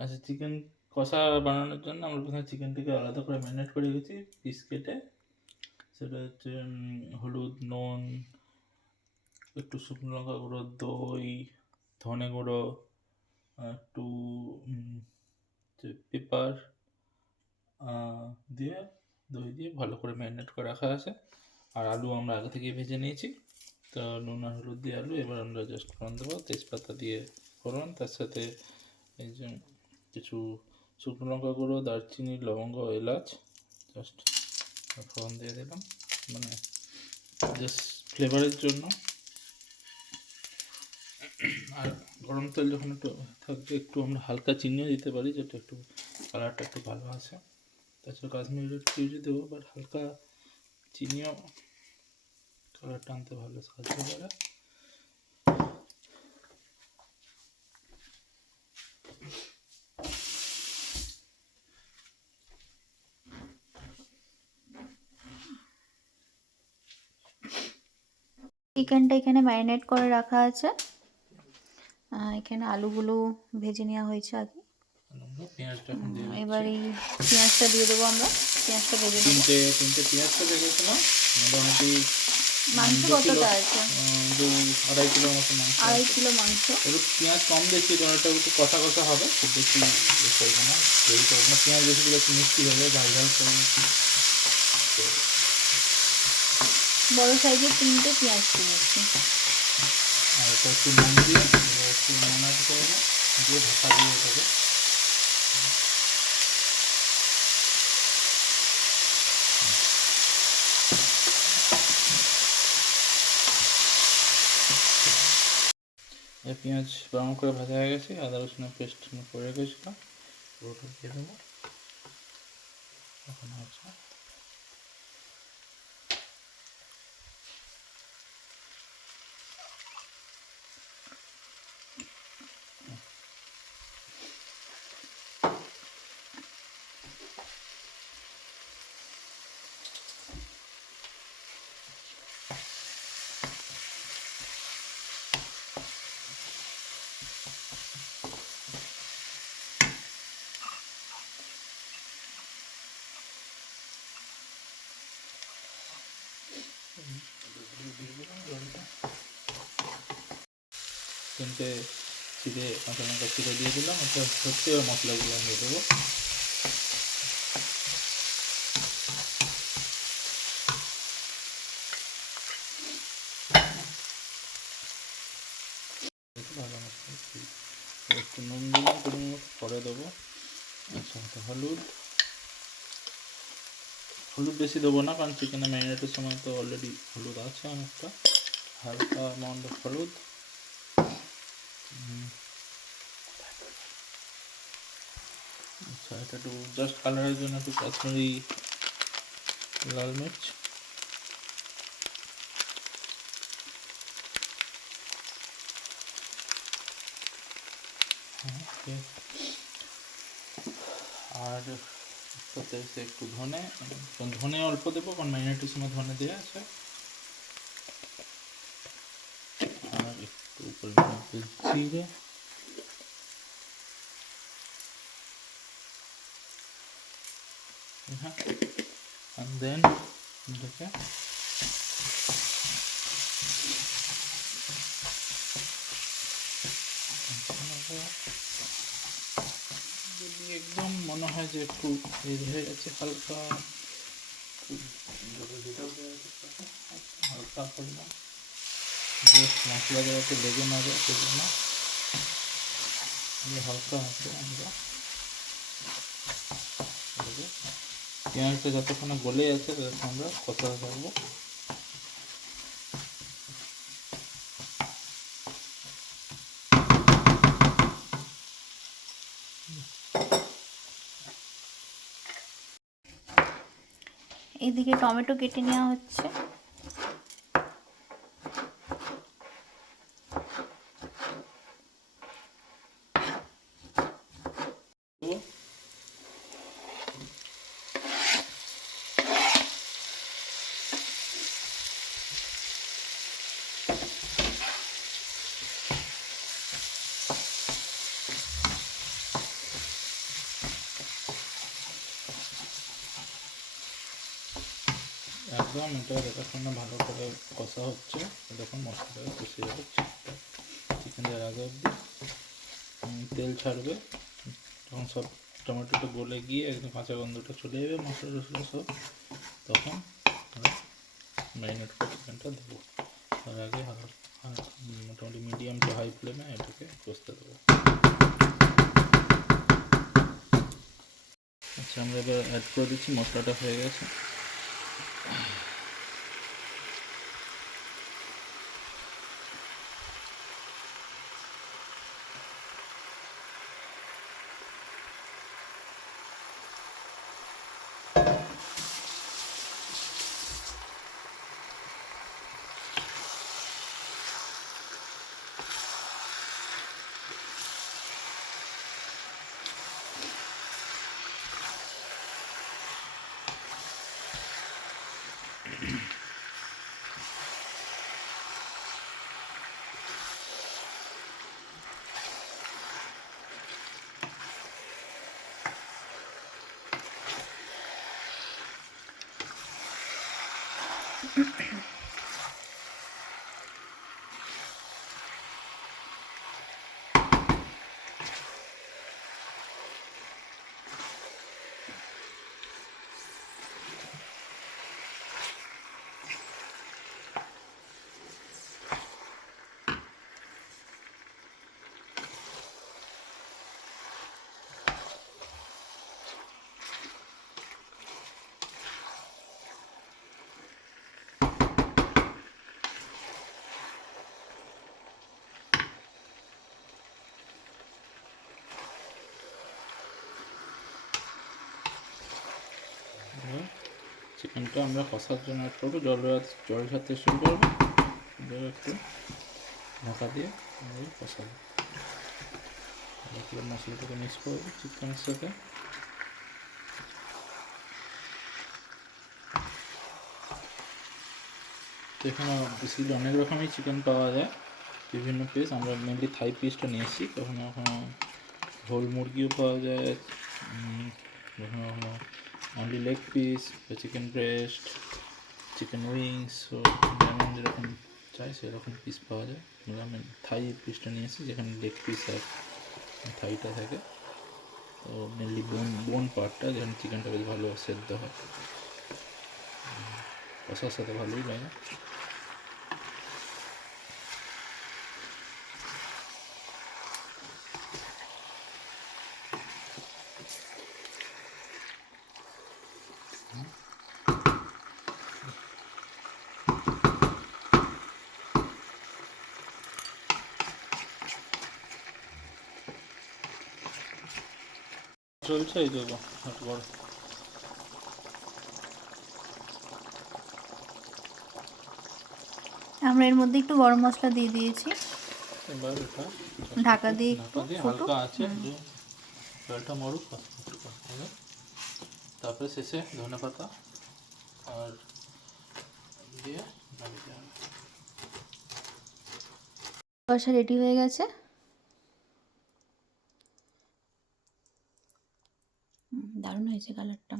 আচ্ছা, চিকেন কষা বানানোর জন্য আমরা প্রথমে চিকেনটাকে আলাদা করে ম্যারিনেট করে রেখেছি পিস কেটে। সেটা হচ্ছে হলুদ, নুন, একটু শুকনো লঙ্কা গুঁড়ো, দই, ধনে গুঁড়ো, একটু পেপার দিয়ে, দই দিয়ে ভালো করে ম্যারিনেট করে রাখা আছে। আর আলু আমরা আগে থেকেই ভেজে নিয়েছি। তো নুন আর হলুদ দিয়ে আলু, এবার আমরা জাস্ট ফোড়ন দেবো তেজপাতা দিয়ে ফোড়ন, তার সাথে এই যে কিছু শুকনো লঙ্কা গুঁড়ো, দারচিনি, লবঙ্গ, এলাচ জাস্ট ফোড়ন দিয়ে দিলাম, মানে জাস্ট ফ্লেভারের জন্য। আর গরম তেল যখন একটু থাকবে, একটু আমরা হালকা চিনিও দিতে পারি, যেটা একটু কালারটা একটু ভালো আসে। তাছাড়া কাশ্মীরি রেড চিলি দেবো, বাট হালকা চিনিও কালারটা আনতে ভালো সাহায্য করে। চিকেনটা এখানে ম্যারিনেট করে রাখা আছে। এখানে আলুগুলো ভেজে নেওয়া হয়েছে আগে। পেঁয়াজটা এখন দিয়ে এবার দিচ্ছি। এই পেঁয়াজটা দিয়ে দেবো আমরা। পেঁয়াজটা ভেজে নেবো। তিনটে পেঁয়াজটা ভেজেছিলাম। মোটামুটি মাংস 2 কিলো, কতটা আছে? 2-2.5 কিলোর মতো মাংস 2.5 আছে। কিলো মাংস। একটু পেঁয়াজ কম দিচ্ছি কারণ এটা একটু কষা কষা হবে, খুব বেশি করবো না, তৈরি করবো না। পেঁয়াজ বেশি দিলে একটু মিষ্টি হবে, ঝাল ঝাল করবো। বড় সাইজের 3টে পেঁয়াজ দিয়েছি। আর এটা একটু নুন দিয়ে একটু ম্যারিনেট করবো, দিয়ে ঢাকা দিয়ে এটাকে। পেঁয়াজ ব্রাউন করে ভাজা হয়ে গেছে, আদা রসুনের পেস্ট করে রেখেছিলাম, পুরোটা দিয়ে দেবো এখন। আচ্ছা, তিনটে চিড়ে কাঁচা লঙ্কা চিড়ে দিয়ে দিলাম। এটা হচ্ছে মশলাগুলো দিয়ে দেবো। ভালো মশলা একটু নুন দিলাম, পরিমাণ মতো, পরে দেবো। আচ্ছা, হলুদ বেশি দেবো না, কারণ চিকেনে ম্যারিনেটের সময় তো অলরেডি হলুদ আছে অনেকটা। হালকা অ্যামাউন্ট অফ হলুদ। আচ্ছা, এটা একটু জাস্ট কালারের জন্য একটু কাশ্মীরি লাল মির্চ। আর সাথে একটু ধনে অল্প দেবো, কারণ ম্যারিনেটের সময় ধনে দেওয়া আছে। আর একটু পরিমাণ জিরে। হ্যাঁ, and then এটাকে যদি একদম মনে হয় যে একটু হয়ে গেছে, হালকা হালকা পরিমাণ জাস্ট মশলা দেওয়াতে লেগে না যায় সেজন্য হালকা আছে আমরা পেঁয়াজটা যতক্ষণ গলে আছে ততক্ষণ আমরা কষাতে থাকবো। এদিকে টমেটো কেটে নেওয়া হচ্ছে। একদম এটা দেখার না ভালো করে কষা হচ্ছে, যখন মশলাটা কষে যাবে চিকেন দেওয়ার আগে অবধি তেল ছাড়বে, তখন সব টমেটোটা গলে গিয়ে একদম কাঁচা গন্ধটা চলে যাবে মশলা টশলা সব, তখন ম্যারিনেট করে চিকেনটা দেবো। তার আগে মোটামুটি মিডিয়াম টু হাই ফ্লেমে এটাকে কষতে দেবো। আচ্ছা, আমরা এবার অ্যাড করে দিচ্ছি, মশলাটা হয়ে গেছে। চিকেনটা আমরা কষার জন্য অ্যাড করবো, জল ছাড়তে শুরু করবো, একটু ঢাকা দিয়ে কষাবো, মশলাটাকে মিক্স করবো চিকেনের সাথে। তো এখানে বেসিক্যালি অনেক রকমই চিকেন পাওয়া যায়, বিভিন্ন পিস। আমরা মেনলি থাই পিসটা নিয়েছি, কখনো কখনো হোল মুরগিও পাওয়া যায়, কখনো কখনো অনলি লেগ পিস বা চিকেন ব্রেস্ট, চিকেন উইংস, যেমন যেরকম চাই সেরকম পিস পাওয়া যায়। আমি থাই পিসটা নিয়েছি, যেখানে লেগ পিস আর থাইটা থাকে। তো মেনলি বোন পার্টটা, যেখানে চিকেনটা বেশ ভালো সেদ্ধ হয়, কষার সাথে ভালোই লাগে। চলছে এই দেবো একটু বড়। আমরা এর মধ্যে একটু গরম মশলা দিয়ে দিয়েছি, এবার এটা ঢাকা দিয়ে একটু ঢাকা দিয়ে ফুটুক। হালকা আছে জলটা মরুক, তারপরে শেষে ধনে পাতা আর দিয়ে নামিয়ে দেওয়া। কষা রেডি হয়ে গেছে। দারুণ হয়েছে কালারটা।